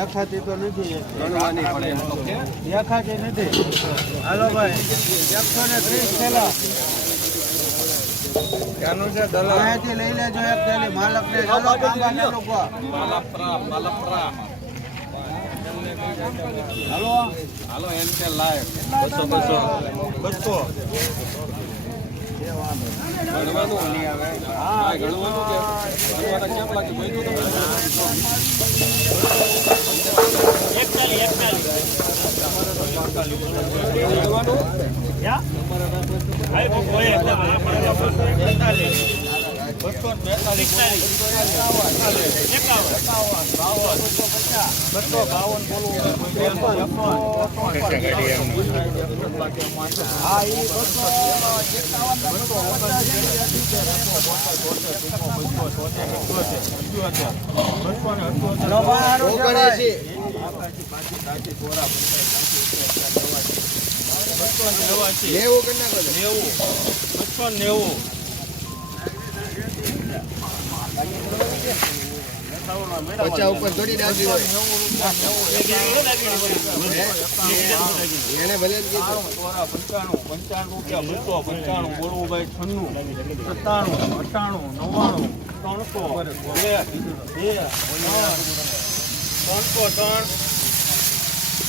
દેખાતી તો નથી. દેખાતી નથી. હાલો ભાઈ એકસો ને ત્રીસ થેલા. લઈ લેજો એક થેલી. માલક ને ચાલો કાંબા ને લોકો માલપરા માલપરા. હાલો. હાલો એમ કે લાય. બસો બસો. બસો. ગણવાનું નહીં આવે. હા ગણવાનું કે. કેમ લાગે કોઈ તો ઓગણસી ગણવાનું હાલો ભાઈ હારું છે ભાઈ. પચા ઉપર થોડી ડાકી હોય એને ભલે પંચાણું પંચાણું રૂપિયા બસો પંચાણું અઠાણું નવ્વાણું ત્રણસો બે ત્રણસો ત્રણ હાલો ભાઈ હારું છે ભાઈ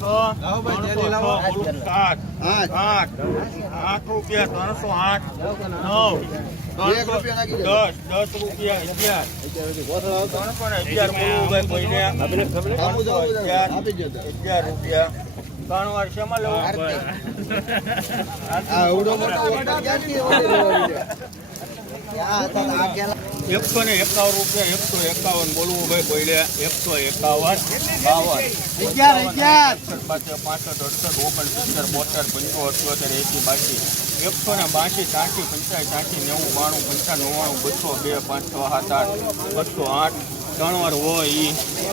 લાવો ભાઈ જલ્દી લાવો. આઠ આઠ. આઠ આઠ રૂપિયા ત્રણસો આઠ નવ દસ દસ રૂપિયા અગિયાર. ત્રણસો ને અગિયાર બોલવું ભાઈ. અગિયાર રૂપિયા. ત્રણ વાર શેમાં લેવું? આ એવડો મોટો એકસો ને એકાવન રૂપિયા એકસો એકાવન બોલવું ભાઈ બોલ્યા એકસો એકાવન બાવન. પાસઠ અડસઠ ઓગણ સિત્તેર બોતેર પંચો અઠ્યોતેર એસી બાકી એકસો ને બાસી સાઠી પંચાસી સાઠી નેવું બાણું પંચાવન નવ્વાણું બસો બે પાંચસો સાત આઠ બસો આઠ ત્રણ વાર હોય ઈ.